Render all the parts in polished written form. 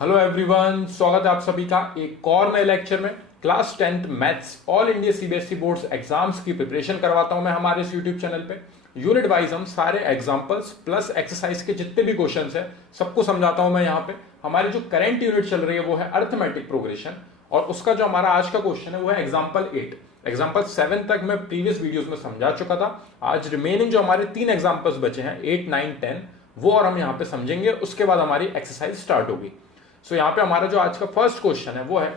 Hello everyone, स्वागत है आप सभी का एक और नए लेक्चर में। Class 10th maths all India CBSE boards exams की प्रिपरेशन करवाता हूं मैं हमारे इस यूट्यूब चैनल पे। यूनिट वाइज हम सारे एग्जांपल्स प्लस एक्सरसाइज के जितने भी क्वेश्चंस हैं सबको समझाता हूं मैं यहाँ पे। हमारी जो करंट यूनिट चल रही है वो है अर्थमेटिक प्रोग्रेशन, और उसका जो हमारा आज का क्वेश्चन है वो है एग्जाम्पल 8। एग्जाम्पल 7 तक मैं प्रीवियस वीडियोज में समझा चुका था। आज रिमेनिंग जो हमारे 3 एग्जाम्पल्स बचे हैं 8, 9, 10 वो और हम यहाँ पे समझेंगे। उसके बाद हमारी एक्सरसाइज स्टार्ट होगी। सो यहाँ पे हमारा जो आज का फर्स्ट क्वेश्चन है वो है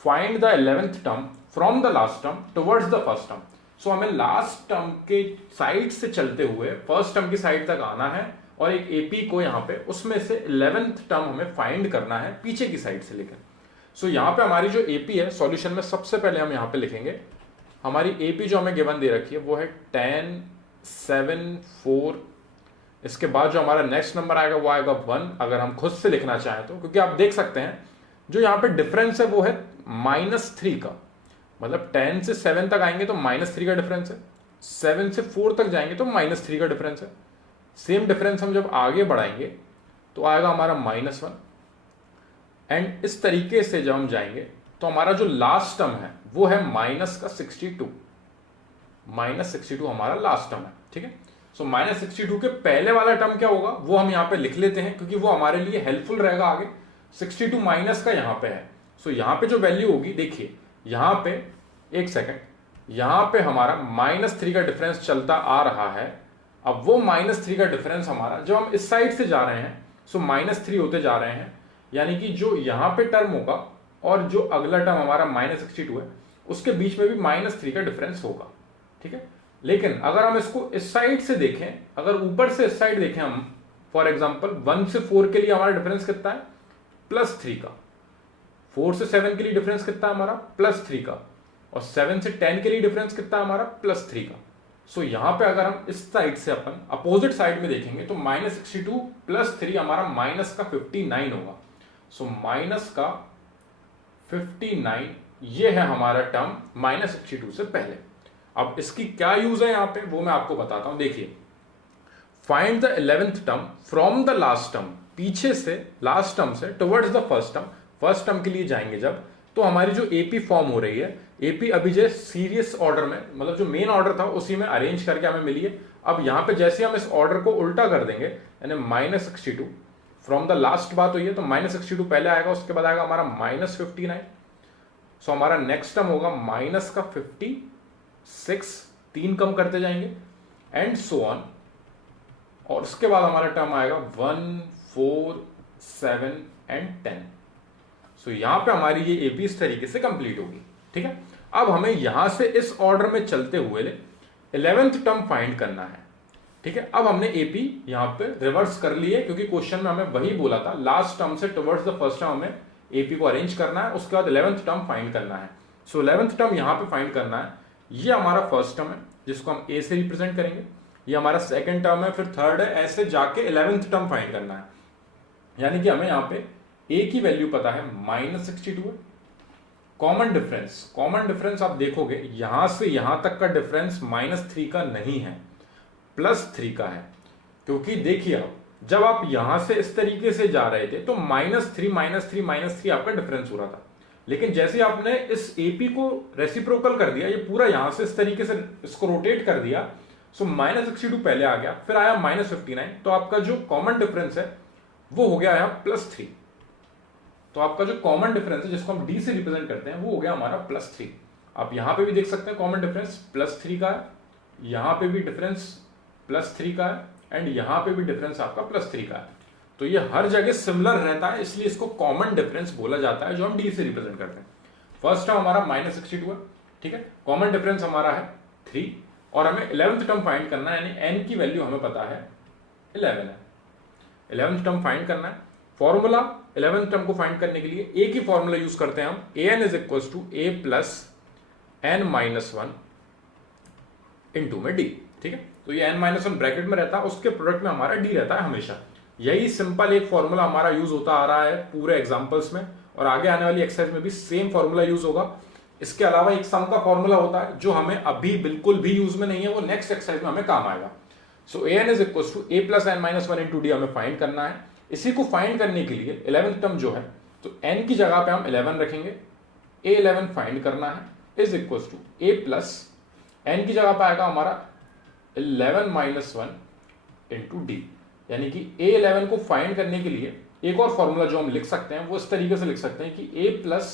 find the 11th term from the last term towards the first term. So हमें लास्ट टर्म के साइड से चलते हुए फर्स्ट टर्म की साइड तक आना है और एक एपी को यहाँ पे उसमें से 11th टर्म हमें फाइंड करना है पीछे की साइड से लेकर। सो यहाँ पे हमारी जो एपी है सॉल्यूशन में सबसे पहले हम यहाँ पे लिखेंगे हमारी एपी जो हमें गिवन दे रखी है वो है 10, 7, 4। इसके बाद जो हमारा नेक्स्ट नंबर आएगा वो आएगा 1 अगर हम खुद से लिखना चाहें तो, क्योंकि आप देख सकते हैं जो यहाँ पे डिफरेंस है वो है -3 का। मतलब 10 से 7 तक आएंगे तो -3 का डिफरेंस है, 7 से 4 तक जाएंगे तो -3 का डिफरेंस है। सेम डिफरेंस हम जब आगे बढ़ाएंगे तो आएगा हमारा -1। एंड इस तरीके से जब हम जाएंगे तो हमारा जो लास्ट टर्म है वो है -62 हमारा लास्ट टर्म है। ठीक है, सो -62 के पहले वाला टर्म क्या होगा वो हम यहाँ पे लिख लेते हैं क्योंकि वो हमारे लिए हेल्पफुल रहेगा आगे। 62 माइनस का यहाँ पे है। सो यहाँ पे जो वैल्यू होगी देखिए, यहाँ पे एक सेकंड, यहाँ पे हमारा -3 का डिफरेंस चलता आ रहा है। अब वो -3 का डिफरेंस हमारा जब हम इस साइड से जा रहे हैं सो -3 होते जा रहे हैं, यानी कि जो यहाँ पे टर्म होगा और जो अगला टर्म हमारा -62 है उसके बीच में भी -3 का डिफरेंस होगा। ठीक है, लेकिन अगर हम इसको इस साइड से देखें, अगर ऊपर से इस साइड देखें हम, फॉर एग्जांपल 1 से 4 के लिए हमारा डिफरेंस कितना है +3 का, 4 से 7 के लिए डिफरेंस कितना है हमारा +3 का, और 7 से 10 के लिए डिफरेंस कितना है हमारा +3 का। सो यहां पे अगर हम इस साइड से अपन अपोजिट साइड में देखेंगे तो -62 + 3 हमारा -59 होगा। सो -59 ये है हमारा टर्म -62 से पहले। अब इसकी क्या यूज है यहाँ पे वो मैं आपको बताता हूं। देखिए, find the 11th term from the last term, पीछे से लास्ट टर्म से towards the first term. First term के लिए जाएंगे जब तो हमारी जो एपी फॉर्म हो रही है, एपी अभी जो सीरियस ऑर्डर में, मतलब जो मेन ऑर्डर था उसी में अरेंज करके हमें मिली है। अब यहाँ पे जैसे हम इस ऑर्डर को उल्टा कर देंगे यानी -62 फ्रॉम द लास्ट बात हुई है तो -62 पहले आएगा, उसके बाद आएगा हमारा -59। सो हमारा नेक्स्ट टर्म होगा -56, 3 कम करते जाएंगे एंड सो ऑन। और उसके बाद हमारा टर्म आएगा 1, 4, 7 एंड 10। सो यहां पे हमारी ये एपी इस तरीके से कंप्लीट होगी। ठीक है, अब हमें यहां से इस ऑर्डर में चलते हुए 11th टर्म फाइंड करना है। ठीक है, अब हमने एपी यहां पे रिवर्स कर ली है क्योंकि क्वेश्चन में हमें वही बोला था लास्ट टर्म से टुवर्ड्स द फर्स्ट टर्म हमें एपी को अरेंज करना है, उसके बाद 11th टर्म फाइंड करना है। सो 11th टर्म यहां पे फाइंड करना है। ये हमारा फर्स्ट टर्म है जिसको हम ए से रिप्रेजेंट करेंगे, ये हमारा सेकंड टर्म है, फिर थर्ड है, ऐसे जाके 11th टर्म फाइंड करना है। यानी कि हमें यहाँ पे ए की वैल्यू पता है -62 है। कॉमन डिफरेंस आप देखोगे यहां से यहां तक का डिफरेंस -3 का नहीं है, +3 का है। क्योंकि देखिए अब जब आप यहां से इस तरीके से जा रहे थे तो -3 आपका डिफरेंस हो रहा था, लेकिन जैसे आपने इस एपी को रेसिप्रोकल कर दिया, ये पूरा यहां से इस तरीके से इसको रोटेट कर दिया, सो -62 पहले आ गया, फिर आया -59, तो आपका जो कॉमन डिफरेंस है वो हो गया यहाँ +3। तो आपका जो कॉमन डिफरेंस है जिसको हम डी से रिप्रेजेंट करते हैं वो हो गया हमारा +3। आप यहां पे भी देख सकते हैं कॉमन डिफरेंस +3 का है, यहां पे भी डिफरेंस +3 का है एंड यहां पे भी डिफरेंस आपका +3 का है। तो ये हर जगह सिमिलर रहता है, इसलिए इसको कॉमन डिफरेंस बोला जाता है जो हम डी से रिप्रेजेंट करते हैं। फर्स्ट टर्म हमारा -62 है। ठीक है, कॉमन डिफरेंस हमारा है 3 और हमें 11th टर्म फाइंड करना है, यानी n की वैल्यू हमें पता है 11 है। 11th टर्म फाइंड करना है। फॉर्मूला 11th टर्म को फाइंड करने के लिए ए की फॉर्मूला यूज करते हैं हम, an = a + n-1 इंटू में डी। ठीक है, तो ये n-1 ब्रैकेट में रहता है, उसके प्रोडक्ट में हमारा डी रहता है हमेशा। यही सिंपल एक फॉर्मूला हमारा यूज होता आ रहा है पूरे एग्जांपल्स में, और आगे आने वाली एक्सरसाइज में भी सेम फॉर्मूला यूज होगा। इसके अलावा एक सम का फॉर्मूला होता है जो हमें अभी बिल्कुल भी यूज में नहीं है, वो नेक्स्ट एक्सरसाइज में हमें काम आएगा। सो an = a + n-1 into D हमें फाइंड करना है। इसी को फाइंड करने के लिए 11th टर्म जो है, तो n की जगह पे हम 11 रखेंगे, A11 फाइंड करना है is equal to A plus n की जगह पे आएगा हमारा 11 माइनस 1 इंटू डी, यानी कि A11 को फाइंड करने के लिए एक और फॉर्मूला जो हम लिख सकते हैं वो इस तरीके से लिख सकते हैं कि A प्लस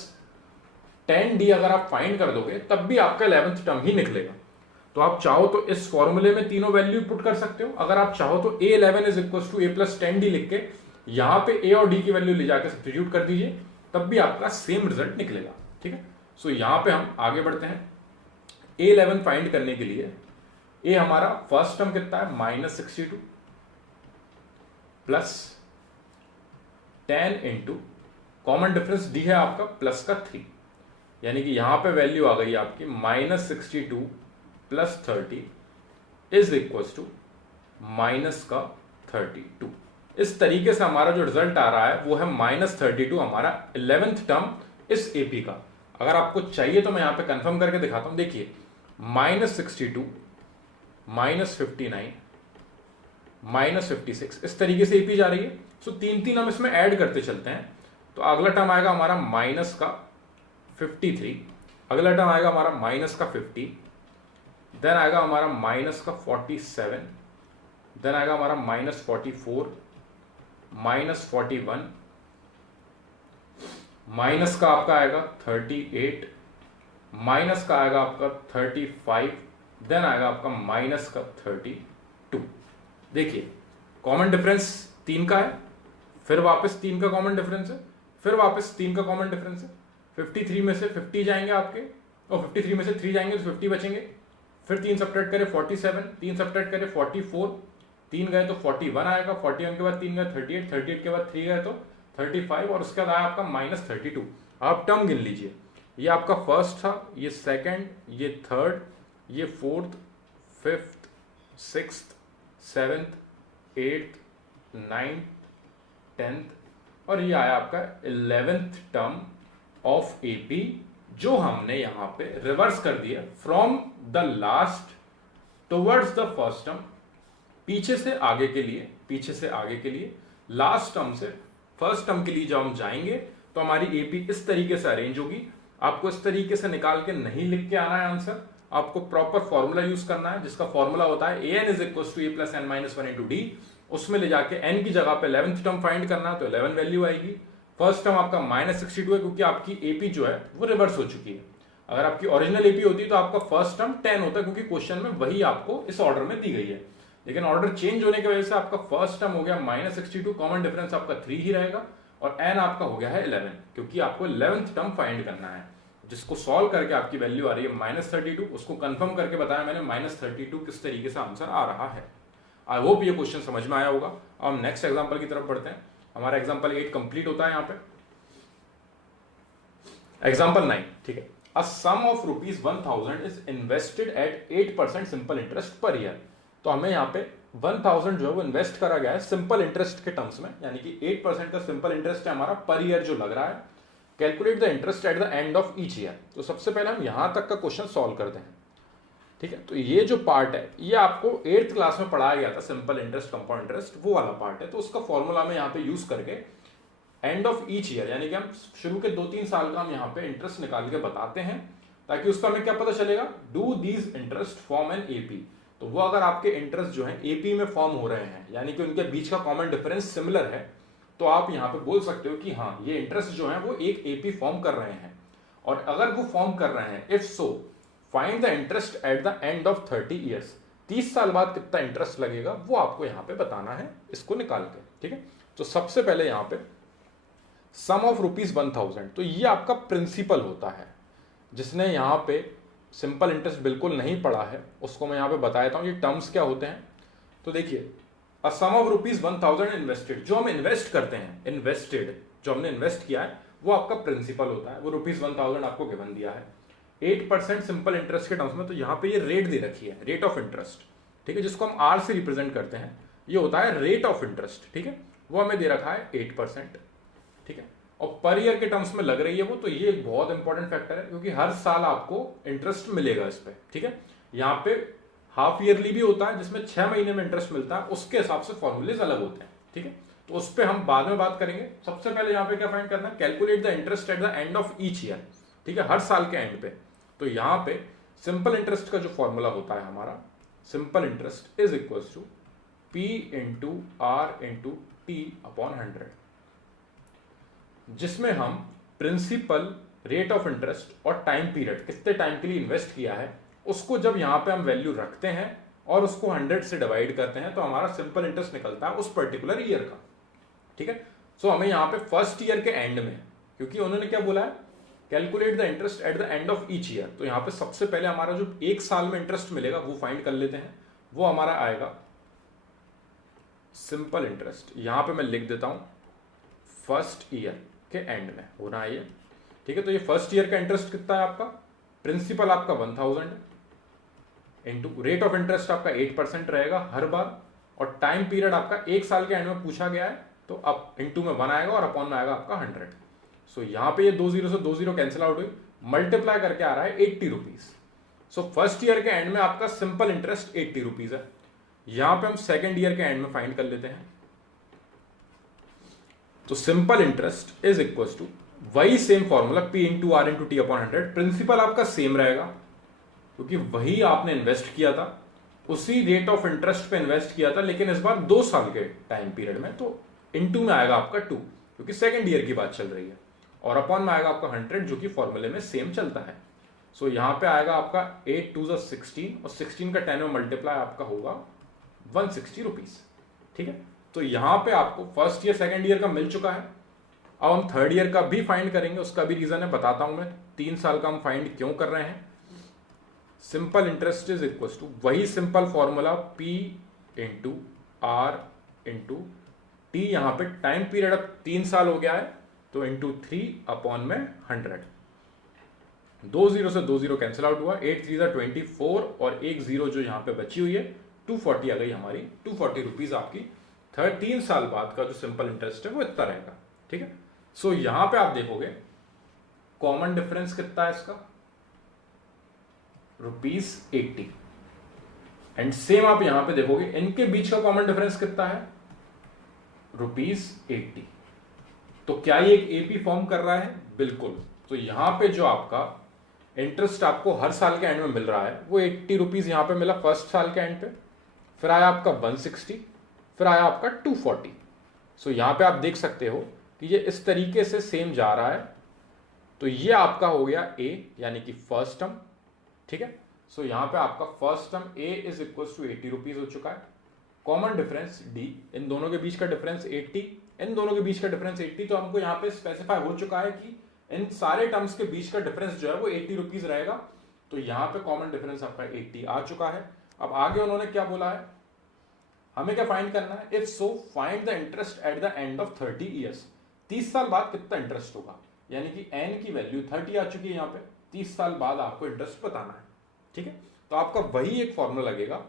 10D अगर आप फाइंड कर दोगे तब भी आपका 11th टर्म ही निकलेगा। तो आप चाहो तो इस फॉर्मूले में तीनों वैल्यू पुट कर सकते हो, अगर आप चाहो तो A11 is equal to A plus 10D लिख के यहां पे A और D की वैल्यू ले जाकर सब्स्टिट्यूट कर दीजिए, तब भी आपका सेम रिजल्ट निकलेगा। ठीक है, सो यहां पे हम आगे बढ़ते हैं। A11 फाइंड करने के लिए A हमारा फर्स्ट टर्म कितना है -62 plus 10 into common difference D है आपका प्लस का 3, यानी कि यहां पे वैल्यू आ गई आपकी -62 plus 30 is equal to minus का 32। इस तरीके से हमारा जो रिजल्ट आ रहा है वो है -32 हमारा 11th टर्म इस एपी का। अगर आपको चाहिए तो मैं यहां पे कंफर्म करके दिखाता हूं। देखिए -62 -59 -56 इस तरीके से एपी जा रही है। सो तीन हम इसमें ऐड करते चलते हैं, तो अगला टर्म आएगा हमारा माइनस का 53, अगला टर्म आएगा हमारा माइनस का 50, देन आएगा हमारा माइनस का 47, देन आएगा हमारा -44, -41, माइनस का आपका आएगा 38, माइनस का आएगा आपका 35, देन आएगा आपका माइनस का 32। देखिए कॉमन डिफरेंस 3 का है, फिर वापस 3 का कॉमन डिफरेंस है, फिर वापस 3 का कॉमन डिफरेंस है। 53 में से 50 जाएंगे आपके, और 53 में से 3 जाएंगे तो 50 बचेंगे, फिर 3 सब्ट्रैक्ट करें 47, 3 सब्ट्रैक्ट करें 44, 3 गए तो 41 आएगा, 41 के बाद 3 गए 38, 38 के बाद 3 गए तो 35, और उसके बाद आया आपका -32। आप टर्म गिन लीजिए, ये आपका फर्स्ट था, ये सेकंड, ये थर्ड, ये fourth, fifth, sixth, seventh, eighth, 9th, 10th, और ये आया आपका 11th टर्म ऑफ एपी, जो हमने यहां पे रिवर्स कर दिया from the last towards the first term, पीछे से आगे के लिए, पीछे से आगे के लिए, लास्ट टर्म से फर्स्ट टर्म के लिए जब हम जाएंगे तो हमारी एपी इस तरीके से अरेंज होगी। आपको इस तरीके से निकाल के नहीं लिख के आना है आंसर, आपको प्रॉपर फॉर्मूला यूज करना है, जिसका फॉर्मूला होता है an is equal to a plus n minus 1 into D. उसमें ले जाके n की जगह पे 11th टर्म फाइंड करना है, तो 11 वैल्यू आएगी। फर्स्ट टर्म आपका -62 है, क्योंकि आपकी एपी जो है वो रिवर्स हो चुकी है। अगर आपकी ओरिजिनल एपी होती तो आपका फर्स्ट टर्म 10 होता, क्योंकि क्वेश्चन में वही आपको इस ऑर्डर में दी गई है, लेकिन ऑर्डर चेंज होने की वजह से आपका फर्स्ट टर्म हो गया -62, कॉमन डिफरेंस आपका 3 ही रहेगा, और n आपका हो गया है 11, क्योंकि आपको 11th टर्म फाइंड करना है, जिसको सॉल्व करके आपकी वैल्यू आ रही है -32। उसको कंफर्म करके बताया मैंने -32 किस तरीके से आंसर आ रहा है। आई होप ये क्वेश्चन समझ में आया होगा। अब हम नेक्स्ट एग्जांपल की तरफ बढ़ते हैं। हमारा एग्जांपल 8 कंप्लीट होता है यहाँ पे। एग्जांपल 9, ठीक है। A sum of ₹1000 is invested at 8% simple interest per year. तो हमें यहाँ पे 1000 जो है वो इन्वेस्ट करा गया है सिंपल इंटरेस्ट के टर्म्स में, यानी कि 8% का सिंपल इंटरेस्ट है हमारा पर ईयर जो लग रहा है। Calculate the interest at the end of each year. तो सबसे पहले हम यहां तक का क्वेश्चन सॉल्व करते हैं, ठीक है। तो ये जो पार्ट है ये आपको 8th क्लास में पढ़ाया गया था, सिंपल इंटरेस्ट, कंपाउंड इंटरेस्ट, वो वाला पार्ट है। तो उसका फॉर्मूला में यहाँ पे यूज करके एंड ऑफ ईच ईयर, यानी कि हम शुरू के 2-3 साल का हम यहाँ पे इंटरेस्ट निकाल के बताते हैं, ताकि उसका हमें क्या पता चलेगा, do these interest form an AP. तो वो अगर आपके इंटरेस्ट जो है एपी में फॉर्म हो रहे हैं, यानी कि उनके बीच का कॉमन डिफरेंस सिमिलर है, तो आप यहां पे बोल सकते हो कि हाँ ये इंटरेस्ट जो है वो एक एपी फॉर्म कर रहे हैं। और अगर वो फॉर्म कर रहे हैं, if so find the interest at the end of 30 years. 30 साल बाद कितना इंटरेस्ट लगेगा वो आपको यहां पे बताना है, इसको निकाल के, ठीक है। तो सबसे पहले यहां पे सम ऑफ ₹1000, तो ये आपका प्रिंसिपल होता है। जिसने यहां पे सिंपल इंटरेस्ट बिल्कुल नहीं पढ़ा है उसको मैं यहां पे बता देता हूं ये टर्म्स क्या होते हैं। तो देखिए, अ सम ऑफ ₹1000 इन्वेस्टेड, जो हम इन्वेस्ट करते हैं, इन्वेस्टेड जो हमने इन्वेस्ट किया है वो आपका प्रिंसिपल होता है। वो ₹1000 आपको गिवन दिया है 8% सिंपल इंटरेस्ट के टर्म्स में। तो यहाँ पे ये रेट दे रखी है, रेट ऑफ इंटरेस्ट, ठीक है, जिसको हम आर से रिप्रेजेंट करते हैं। ये होता है रेट ऑफ इंटरेस्ट, ठीक है। वो हमें दे रखा है 8%, ठीक है, और पर ईयर के टर्म्स में लग रही है वो। तो ये एक बहुत इंपॉर्टेंट फैक्टर है, क्योंकि हर साल आपको इंटरेस्ट मिलेगा इस पर, ठीक है। यहाँ पे हाफ ईयरली भी होता है जिसमें 6 महीने में इंटरेस्ट मिलता है, उसके हिसाब से फॉर्मूलेज अलग होते हैं, ठीक है। तो उस पर हम बाद में बात करेंगे। सबसे पहले यहाँ पे क्या फाइंड करना है, calculate the interest at the end of each year, ठीक है, हर साल के एंड पे। तो यहाँ पे सिंपल इंटरेस्ट का जो फॉर्मूला होता है हमारा, simple interest is equal to P into R into T upon 100, जिसमें हम प्रिंसिपल, रेट ऑफ इंटरेस्ट और टाइम पीरियड, कितने टाइम के लिए इन्वेस्ट किया है, उसको जब यहाँ पे हम वैल्यू रखते हैं और उसको 100 से डिवाइड करते हैं तो हमारा सिंपल इंटरेस्ट निकलता है उस पर्टिकुलर ईयर का, ठीक है। सो हमें यहाँ पे फर्स्ट ईयर के एंड में, क्योंकि उन्होंने क्या बोला है, calculate the interest at the end of each year, तो यहाँ पे सबसे पहले हमारा जो एक साल में इंटरेस्ट मिलेगा वो फाइंड कर लेते हैं। वो हमारा आएगा सिंपल इंटरेस्ट, यहां पे मैं लिख देता हूं फर्स्ट ईयर के एंड में होना है ये, ठीक है। तो ये फर्स्ट ईयर का इंटरेस्ट कितना है आपका, प्रिंसिपल आपका 1000 इंटू रेट ऑफ इंटरेस्ट आपका 8% रहेगा हर बार, और टाइम पीरियड आपका एक साल के एंड में पूछा गया है, तो अब इंटू में 1 आएगा और अपॉन में आएगा आपका 100। सो यहां पे ये 2 0 से 2 0 कैंसिल आउट हुई, मल्टीप्लाई करके आ रहा है 80 रुपीज। सो फर्स्ट ईयर के एंड में आपका सिंपल इंटरेस्ट 80 रुपीज है। यहां पे हम सेकेंड ईयर के एंड में फाइंड कर लेते हैं, तो simple interest is equal to वही same formula P into R into T upon 100, principal आपका सेम रहेगा क्योंकि वही आपने इन्वेस्ट किया था, उसी रेट ऑफ इंटरेस्ट पे इन्वेस्ट किया था, लेकिन इस बार 2 साल के टाइम पीरियड में, तो इंटू में आएगा आपका 2 क्योंकि सेकेंड ईयर की बात चल रही है, और अपॉन में आएगा आपका 100 जो कि फॉर्मूले में सेम चलता है। सो यहां पे आएगा आपका 8 2 16 और 16 का 10 में मल्टीप्लाई आपका होगा 160 रुपीज, ठीक है। तो यहां पे आपको फर्स्ट ईयर सेकेंड ईयर का मिल चुका है। अब हम थर्ड ईयर का भी फाइंड करेंगे, उसका भी रीजन है, बताता हूं मैं 3 साल का हम फाइंड क्यों कर रहे हैं। Simple interest is equal to वही simple formula P into R into T, यहां पे टाइम पीरियड अब 3 साल हो गया है तो इंटू 3 अपॉन में 100, 2 0 से 2 0 कैंसिल आउट हुआ, 8 3 24 और एक 0 जो यहां पे बची हुई है 240 आ गई हमारी, 240 रुपीज आपकी 3 साल बाद का जो सिंपल इंटरेस्ट है वो इतना रहेगा, ठीक है। सो यहां पे आप देखोगे कॉमन डिफरेंस कितना है इसका, ₹80, एंड सेम आप यहां पे देखोगे इनके बीच का कॉमन डिफरेंस कितना है, ₹80। तो क्या ये एक एपी फॉर्म कर रहा है, बिल्कुल। तो यहां पे जो आपका इंटरेस्ट आपको हर साल के एंड में मिल रहा है वो 80 रुपीज यहां पे मिला फर्स्ट साल के एंड पे, फिर आया आपका 160, फिर आया आपका 240। सो यहां पे आप देख सकते हो कि ये इस तरीके से सेम जा रहा है। तो ये आपका हो गया ए यानी कि फर्स्ट टर्म, ठीक है। सो यहां पे आपका first term A is equal to 80 rupees हो चुका है। कॉमन डिफरेंस डी, इन दोनों के बीच का डिफरेंस 80, इन दोनों के बीच का डिफरेंस 80, तो हमको यहां पे स्पेसिफाई हो चुका है कि इन सारे टर्म्स के बीच का डिफरेंस जो है वो 80 रुपीज रहेगा। तो यहां पे कॉमन डिफरेंस आपका 80 आ चुका है। अब आगे उन्होंने क्या बोला है, हमें क्या फाइंड करना है, if so find the interest at the end of 30 years, 30 साल बाद कितना इंटरेस्ट होगा, यानी कि एन की वैल्यू 30 आ चुकी है यहाँ पे, 30 साल बाद आपको इंटरेस्ट बताना है, ठीक है। तो आपका वही एक फॉर्मूला लगेगा,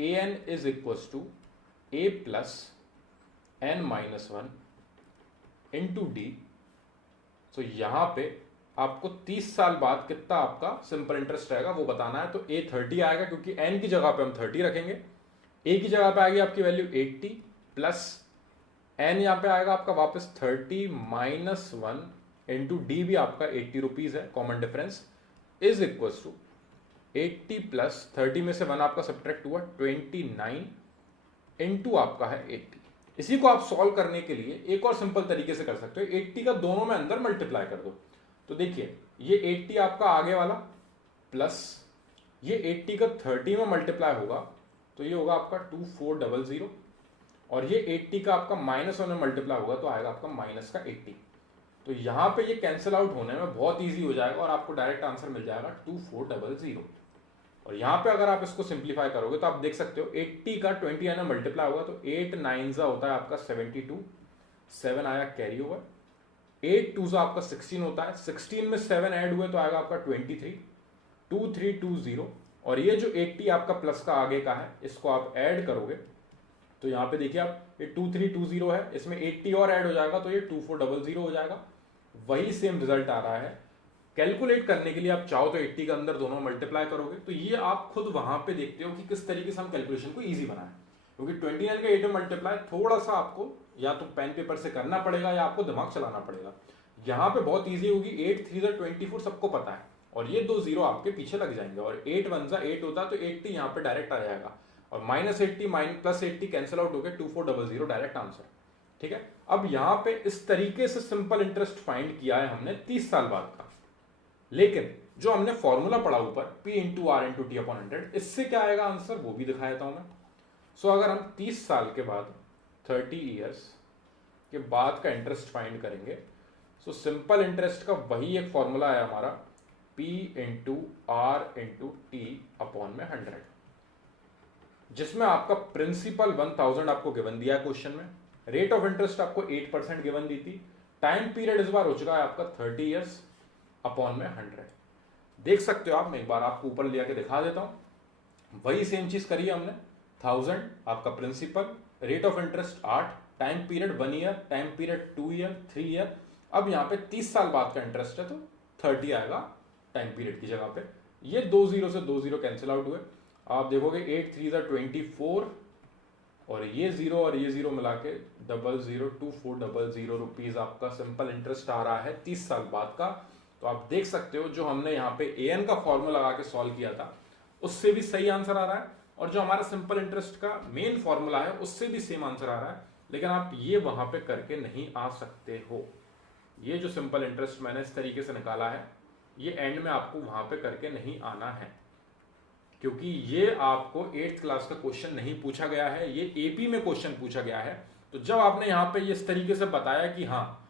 a n is equal to a plus n minus 1 into d. तो यहां पे आपको 30 साल बाद कितना आपका सिंपल इंटरेस्ट रहेगा वो बताना है। तो ए 30 आएगा क्योंकि एन की जगह पे हम 30 रखेंगे, ए की जगह पे आएगी आपकी वैल्यू 80 प्लस एन यहां पे आएगा आपका वापस 30 माइनस 1 इंटू डी भी आपका 80 रुपीज है, common difference is equal to 80 plus 30 में से 1 आपका सब्ट्रैक्ट हुआ 29 इंटू आपका है 80। इसी को आप सॉल्व करने के लिए एक और सिंपल तरीके से कर सकते हो, 80 का दोनों में अंदर मल्टीप्लाई कर दो। तो देखिए ये 80 आपका आगे वाला प्लस ये 80 का 30 में मल्टीप्लाई होगा तो ये होगा आपका 2400, और ये 80 का आपका -1 में मल्टीप्लाई होगा तो आएगा आपका माइनस का 80। तो यहां पे ये कैंसिल आउट होने में बहुत इजी हो जाएगा और आपको डायरेक्ट आंसर मिल जाएगा 2400। और यहां पे अगर आप इसको सिंप्लीफाई करोगे तो आप देख सकते हो 80 का 29 में मल्टीप्लाई होगा तो 8 9 होता है आपका 72, 7 आया कैरी ओवर, 8 2 आपका 16 होता है, 16 में 7 ऐड हुए तो आएगा आपका 23, 2320। और ये जो 80 आपका प्लस का आगे का है इसको आप ऐड करोगे तो यहाँ पे देखिए आप ये 2320 है, इसमें 80 और ऐड हो जाएगा तो ये 2400 हो जाएगा। वही सेम रिजल्ट आ रहा है। कैलकुलेट करने के लिए आप चाहो तो 80 के अंदर दोनों मल्टीप्लाई करोगे, तो ये आप खुद वहां पे देखते हो कि किस तरीके से हम कैलकुलेशन को इजी बनाएं, क्योंकि 29 का 8 में मल्टीप्लाई थोड़ा सा आपको या तो पेन पेपर से करना पड़ेगा या आपको दिमाग चलाना पड़ेगा। यहाँ पे बहुत ईजी होगी, 8 3 24 सबको पता है, और ये 2 जीरो आपके पीछे लग जाएंगे, और 8 1 8 होता तो 80 यहाँ पे डायरेक्ट आ जाएगा, और -80 +80 कैंसिल आउट हो गया, 2400 डायरेक्ट आंसर। ठीक है, अब यहाँ पे इस तरीके से सिंपल इंटरेस्ट फाइंड किया है हमने 30 साल बाद का, लेकिन जो हमने फॉर्मूला पढ़ा ऊपर P × R × T / 100, इससे क्या आएगा आंसर वो भी दिखा देता हूं मैं। सो अगर हम 30 साल के बाद 30 ईयर्स के बाद का इंटरेस्ट फाइंड करेंगे, सो सिंपल इंटरेस्ट का वही एक फॉर्मूला है हमारा P × R × T / 100, जिसमें आपका प्रिंसिपल 1000 आपको गिवन दिया है क्वेश्चन में, रेट ऑफ इंटरेस्ट आपको 8% गिवन दी थी, टाइम पीरियड इस बार हो चुका है आपका 30 ईयर्स अपॉन में 100। देख सकते हो आप, मैं एक बार आपको ऊपर ले आके दिखा देता हूं, वही सेम चीज करी हमने। 1000 आपका principal, rate of interest 8, time period 1 year, time period 2 year, 3 year. अब यहाँ पे 30 साल बाद का इंटरेस्ट है तो 30 आएगा टाइम पीरियड की जगह पे। ये 2 जीरो से 2 जीरो कैंसिल आउट हुए, आप देखोगे 8 3 24, और ये जीरो और ये जीरो मिला के 002400 रुपीज आपका सिंपल इंटरेस्ट आ रहा है 30 साल बाद का। तो आप देख सकते हो जो हमने यहाँ पे an का फॉर्मूला लगा के सॉल्व किया था उससे भी सही आंसर आ रहा है, और जो हमारा सिंपल इंटरेस्ट का मेन फॉर्मूला है उससे भी सेम आंसर आ रहा है, लेकिन आप ये वहां पे करके नहीं आ सकते हो। ये जो सिंपल इंटरेस्ट मैंने इस तरीके से निकाला है, ये एंड में आपको वहां पे करके नहीं आना है, क्योंकि ये आपको 8th क्लास का क्वेश्चन नहीं पूछा गया है, ये एपी में क्वेश्चन पूछा गया है। तो जब आपने यहाँ पे इस तरीके से बताया कि हाँ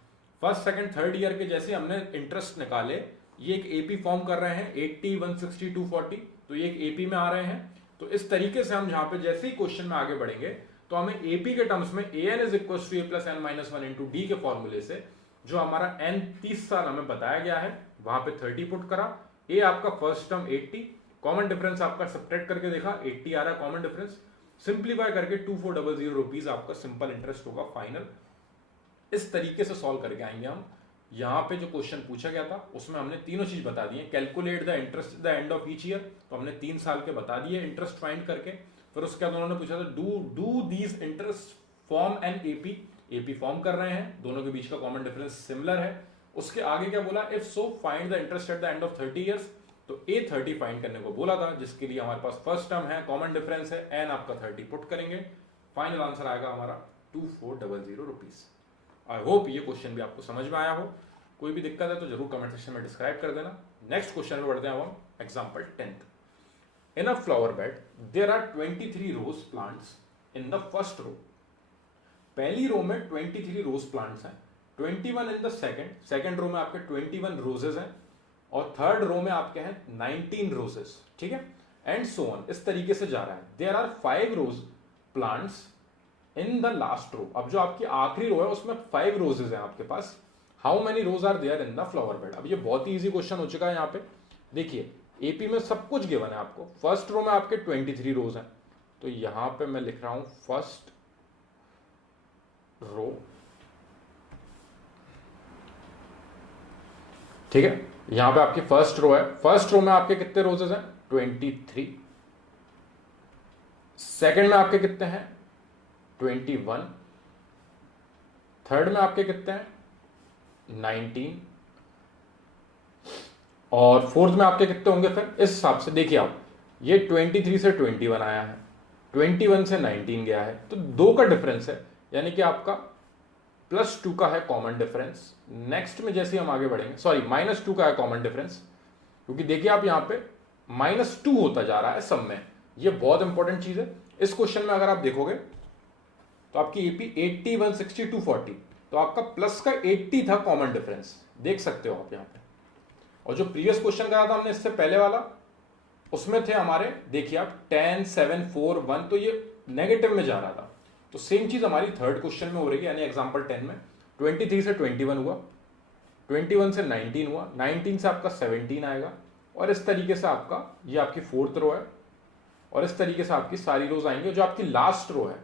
फर्स्ट सेकंड थर्ड ईयर के जैसे हमने इंटरेस्ट निकाले, ये एक एपी फॉर्म कर रहे हैं 80 160 240, तो ये एक एपी में आ रहे हैं। तो इस तरीके से हम जहां पे जैसे ही क्वेश्चन में आगे बढ़ेंगे तो हमें एपी के टर्म्स में an = a + n - 1 × d के फॉर्मूले से जो हमारा n 30 साल हमें बताया गया है वहां पे 30 पुट करा, a आपका फर्स्ट टर्म 80, कॉमन डिफरेंस आपका सब्ट्रैक्ट करके देखा 80 आ रहा है कॉमन डिफरेंस, सिंप्लीफाई करके 2400 रुपीज आपका सिंपल इंटरेस्ट होगा फाइनल। इस तरीके से सॉल्व करके आएंगे हम। यहाँ पे जो क्वेश्चन पूछा गया था उसमें हमने तीनों चीज बता दी है, calculate the interest the end of each year, तो हमने 3 साल के बता दिए इंटरेस्ट फाइंड करके। फिर उसके बाद उन्होंने पूछा था do these interest form an AP, AP form कर रहे हैं, दोनों के बीच का कॉमन डिफरेंस सिमिलर है। उसके आगे क्या बोला, if so find the interest at the end of 30 years, तो ए 30 फाइंड करने को बोला था, जिसके लिए हमारे पास फर्स्ट टर्म है, कॉमन डिफरेंस है, एन आपका 30 पुट करेंगे, फाइनल आंसर आएगा हमारा 2400 रुपीज। आई होप ये क्वेश्चन भी आपको समझ में आया हो। कोई भी दिक्कत है तो जरूर कमेंट सेक्शन में डिस्क्राइब कर देना। नेक्स्ट क्वेश्चन में बढ़ते हैं हम example 10th। In a flower bed there are 23 rose plants in the first row. पहली रो में 23 रोज प्लांट्स हैं, 21 इन द सेकंड रो में आपके 21 रोजेस हैं, और थर्ड रो में आपके हैं 19 रोजेस, ठीक है, एंड सो ऑन, इस तरीके से जा रहा है। There are 5 rose plants in the last row. अब जो आपकी आखिरी रो है उसमें 5 रोजेस हैं आपके पास। How many rose are there in the flower bed. अब ये बहुत ही इजी क्वेश्चन हो चुका है। यहाँ पे देखिए एपी में सब कुछ गिवन है आपको। फर्स्ट रो में आपके 23 रोज हैं, तो यहां पे मैं लिख रहा हूं फर्स्ट रो, ठीक है, यहां पे आपकी फर्स्ट रो है। फर्स्ट रो में आपके कितने रोजेस हैं, 23। सेकंड में आपके कितने हैं, 21। थर्ड में आपके कितने हैं, 19, और फोर्थ में आपके कितने होंगे। फिर इस हिसाब से देखिए आप, ये 23 से 21 आया है, 21 से 19 गया है, तो 2 का डिफरेंस है, यानी कि आपका +2 का है कॉमन डिफरेंस। नेक्स्ट में जैसे हम आगे बढ़ेंगे, सॉरी -2 का है कॉमन डिफरेंस, क्योंकि देखिए आप यहां पे -2 होता जा रहा है सब में। ये बहुत इंपॉर्टेंट चीज है। इस क्वेश्चन में अगर आप देखोगे तो आपकी एपी 80 160 240, तो आपका प्लस का 80 था कॉमन डिफरेंस, देख सकते हो आप यहां पे। और जो प्रीवियस क्वेश्चन करा था हमने इससे पहले वाला, उसमें थे हमारे, देखिए आप 10 7 4 1, तो ये नेगेटिव में जा रहा था। तो सेम चीज हमारी थर्ड क्वेश्चन में हो रही है, यानी एग्जांपल 10 में 23 से 21 हुआ, 21 से 19 हुआ, 19 से आपका 17 आएगा, और इस तरीके से आपका ये आपकी फोर्थ रो है, और इस तरीके से आपकी सारी रोज आएंगे। जो आपकी लास्ट रो है,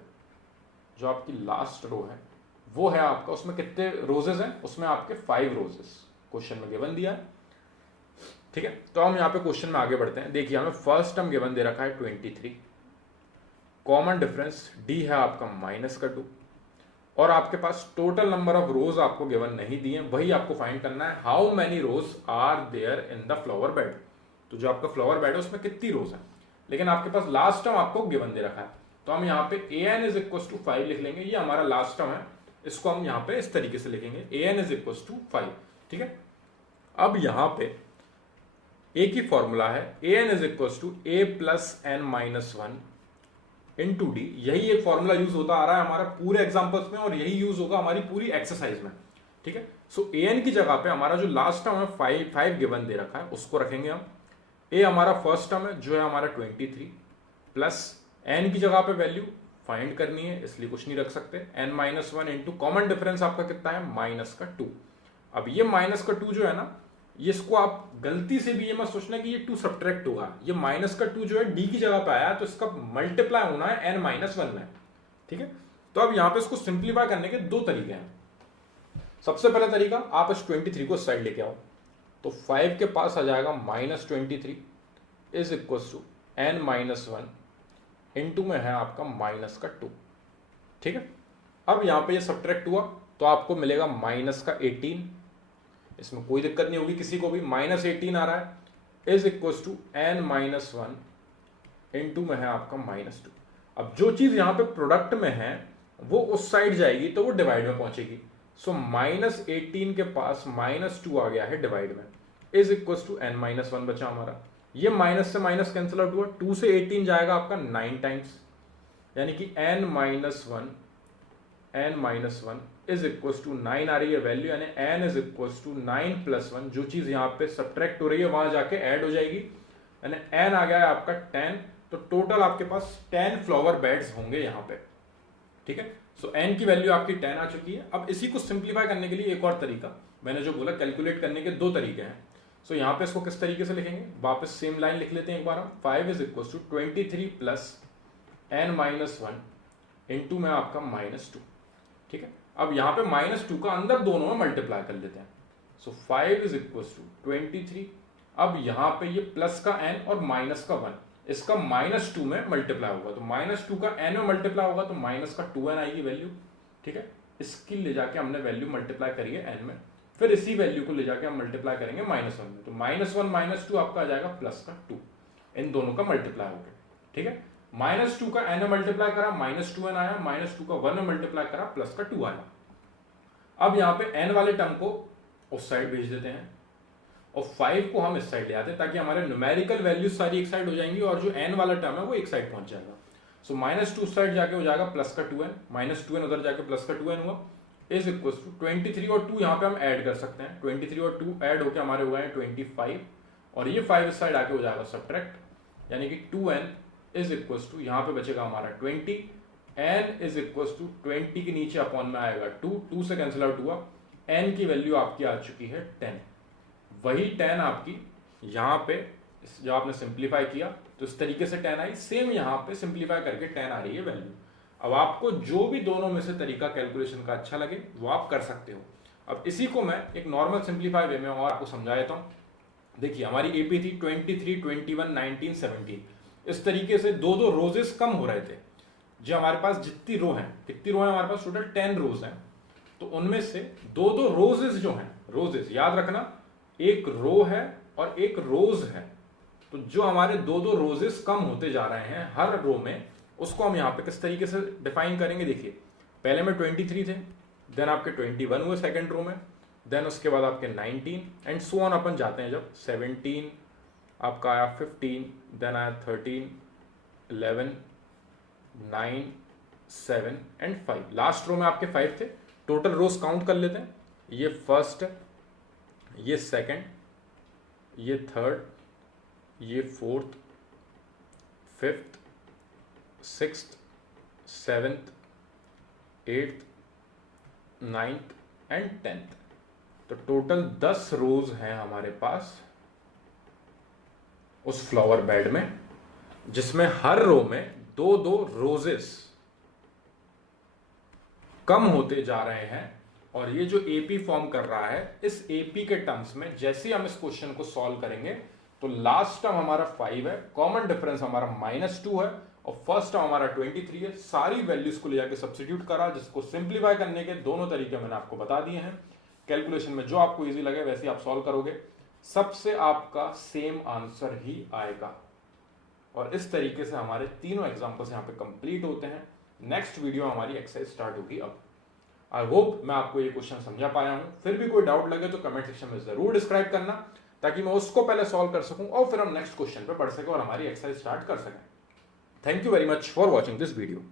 जो आपकी लास्ट रो है वो है आपका, उसमें कितने रोजेस हैं, उसमें आपके 5 रोजेस क्वेश्चन में गिवन दिया है, ठीक है। तो हम यहां पे क्वेश्चन में आगे बढ़ते हैं। देखिए हमें फर्स्ट टर्म गिवन दे रखा है 23, कॉमन डिफरेंस डी है आपका -2, और आपके पास टोटल नंबर ऑफ रोज आपको गिवन नहीं दिए, वही आपको फाइंड करना है। How many rose are there in the flower bed, तो जो आपका फ्लावर बेड है उसमें कितनी रोज है, लेकिन आपके पास लास्ट टर्म आपको गिवन दे रखा है, तो हम यहाँ पे an इज इक्वल टू 5 लिख लेंगे। ये हमारा लास्ट टर्म है, इसको हम यहाँ पे इस तरीके से लिखेंगे an इज इक्वल टू 5। ठीक है, अब यहाँ पे a की फॉर्मूला है an is equal to a plus n minus 1 into D. यही एक फॉर्मूला यूज होता आ रहा है हमारा पूरे एग्जाम्पल्स में, और यही यूज होगा हमारी पूरी एक्सरसाइज में। ठीक है, सो an की जगह पे हमारा जो लास्ट टर्म है 5 गिवन दे रखा है, उसको रखेंगे हम। a हमारा फर्स्ट टर्म है जो है हमारा 23, प्लस n की जगह पे वैल्यू फाइंड करनी है, इसलिए कुछ नहीं रख सकते, n minus 1 into common difference आपका कितना है माइनस का 2। अब ये माइनस का 2 जो है ना, ये इसको आप गलती से भी ये मत सोचना कि ये 2 सब्ट्रैक्ट होगा, ये माइनस का 2 जो है डी की जगह पे आया तो इसका मल्टीप्लाई होना है n माइनस 1 में। ठीक है, तो अब यहां पे इसको सिंप्लीफाई करने के दो तरीके हैं। सबसे पहला तरीका, आप इस 23 को साइड लेके आओ, तो 5 के पास आ जाएगा minus 23 is equal to n minus 1 into में है आपका माइनस का 2। ठीक है, अब यहां पे ये सब्ट्रैक्ट हुआ तो आपको मिलेगा माइनस का 18, इसमें कोई दिक्कत नहीं होगी किसी को भी, माइनस 18 आ रहा है is equal to n minus 1 into में है आपका माइनस 2। अब जो चीज यहां पे प्रोडक्ट में है वो उस साइड जाएगी तो वो डिवाइड में पहुंचेगी। सो माइनस 18 के पास माइनस 2 आ गया है डिवाइड में, is equal to n minus 1 बचा हमारा। ये माइनस से माइनस कैंसिल आउट हुआ, 2 से 18 जाएगा आपका 9 टाइम्स, यानी कि n minus 1 is equal to 9 आ रही है वैल्यू, यानी n is equal to 9 plus 1, जो चीज यहां पे सब्ट्रैक्ट हो रही है वहां जाके ऐड हो जाएगी, यानी n आ गया है आपका 10। तो टोटल आपके पास 10 फ्लावर बेड्स होंगे यहां पे। ठीक है, सो n की वैल्यू आपकी 10 आ चुकी है। अब इसी को सिंप्लीफाई करने के लिए एक और तरीका, मैंने जो बोला कैलकुलेट करने के दो तरीके हैं। सो यहां पे इसको किस तरीके से लिखेंगे, वापस सेम लाइन लिख लेते हैं एक बार हम। 5 is equal to 23 plus n minus 1 into में आपका माइनस 2। ठीक है, अब यहां पे माइनस 2 का अंदर दोनों में मल्टीप्लाई कर लेते हैं। सो 5 इज इक्वल टू 23, अब यहां पे ये प्लस का n और माइनस का 1, इसका माइनस 2 में मल्टीप्लाई होगा, तो माइनस 2 का n में मल्टीप्लाई होगा तो माइनस का 2n आएगी वैल्यू। ठीक है, इसकी ले जाके हमने वैल्यू मल्टीप्लाई करी है n में, फिर इसी वैल्यू को ले जाके हम मल्टीप्लाई करेंगे माइनस 1 में, तो माइनस 1 माइनस 2 आपका आ जाएगा प्लस का 2, इन दोनों का मल्टीप्लाई हो गया। ठीक है, माइनस 2 का n में मल्टीप्लाई करा माइनस 2n आया, माइनस 2 का 1 में मल्टीप्लाई करा प्लस का 2 आया। अब यहां पे n वाले टर्म को उस साइड भेज देते हैं और 5 को हम इस साइड ले आते हैं, ताकि हमारे न्यूमेरिकल वैल्यूज सारी एक साइड हो जाएंगी और जो n वाला टर्म है वो एक साइड पहुंच जाएगा। सो माइनस 2 साइड जाके हो जाएगा प्लस का 2n, माइनस 2n उधर जाके प्लस का 2n हुआ, इज इक्वल टू 23 और 2 यहाँ पे हम ऐड कर सकते हैं, 23 और 2 ऐड होकर हमारे हो गए 25, और ये 5 इस साइड आके हो जाएगा सब्ट्रैक्ट, यानी कि 2n इज इक्वल टू यहाँ पे बचेगा हमारा 20, n इज इक्वल टू 20 के नीचे अपॉन में आएगा 2 से कैंसिल आउट हुआ, n की वैल्यू आपकी आ चुकी है 10। वही 10 आपकी यहाँ पे जब आपने सिंप्लीफाई किया तो इस तरीके से 10 आई, सेम यहाँ पे सिंप्लीफाई करके 10 आ रही है वैल्यू। अब आपको जो भी दोनों में से तरीका कैलकुलेशन का अच्छा लगे वो आप कर सकते हो। अब इसी को मैं एक नॉर्मल सिंप्लीफाई वे में और आपको समझा देता हूँ। देखिए हमारी एपी थी 23, 21, 19, 17, इस तरीके से दो दो रोजेस कम हो रहे थे। जो हमारे पास जितनी रो हैं, कितनी रो है हमारे पास टोटल 10 रोज हैं, तो उनमें से दो दो रोजेस जो हैं, रोजेस याद रखना एक रो है और एक रोज है, तो जो हमारे दो दो रोजेस कम होते जा रहे हैं हर रो में, उसको हम यहाँ पे किस तरीके से डिफाइन करेंगे। देखिए पहले में 23 थे, देन आपके 21 हुए सेकंड रो में, देन उसके बाद आपके 19 एंड सो ऑन अपन जाते हैं, जब 17 आपका आया 15, देन आया 13, 11, 9, 7 एंड 5, लास्ट रो में आपके 5 थे। टोटल रोज काउंट कर लेते हैं, ये फर्स्ट है, ये सेकंड, ये थर्ड, ये fourth, fifth, sixth, seventh, eighth, ninth and 10th। तो टोटल 10 रोज हैं हमारे पास उस फ्लावर बेड में, जिसमें हर रो में दो दो रोजेस कम होते जा रहे हैं। और ये जो एपी फॉर्म कर रहा है, इस एपी के टर्म्स में जैसे हम इस क्वेश्चन को सॉल्व करेंगे तो लास्ट टर्म हमारा 5 है, कॉमन डिफरेंस हमारा -2 है, और फर्स्ट टर्म हमारा 23 है। सारी वैल्यूज को ले जाके सब्स्टिट्यूट करा, जिसको सिंप्लीफाई करने के दोनों तरीके मैंने आपको बता दिए हैं। कैलकुलेशन में जो आपको इजी लगे वैसे आप सॉल्व करोगे, सबसे आपका सेम आंसर ही आएगा। और इस तरीके से हमारे तीनों एग्जाम्पल्स यहाँ पे कंप्लीट होते हैं। नेक्स्ट वीडियो हमारी एक्सरसाइज स्टार्ट होगी अब। आई होप मैं आपको ये क्वेश्चन समझा पाया हूं। फिर भी कोई डाउट लगे तो कमेंट सेक्शन में जरूर डिस्क्राइब करना, ताकि मैं उसको पहले सॉल्व कर सकूं और फिर हम नेक्स्ट क्वेश्चन पे बढ़ सके और हमारी एक्सरसाइज स्टार्ट कर सकें। Thank you very much for watching this video.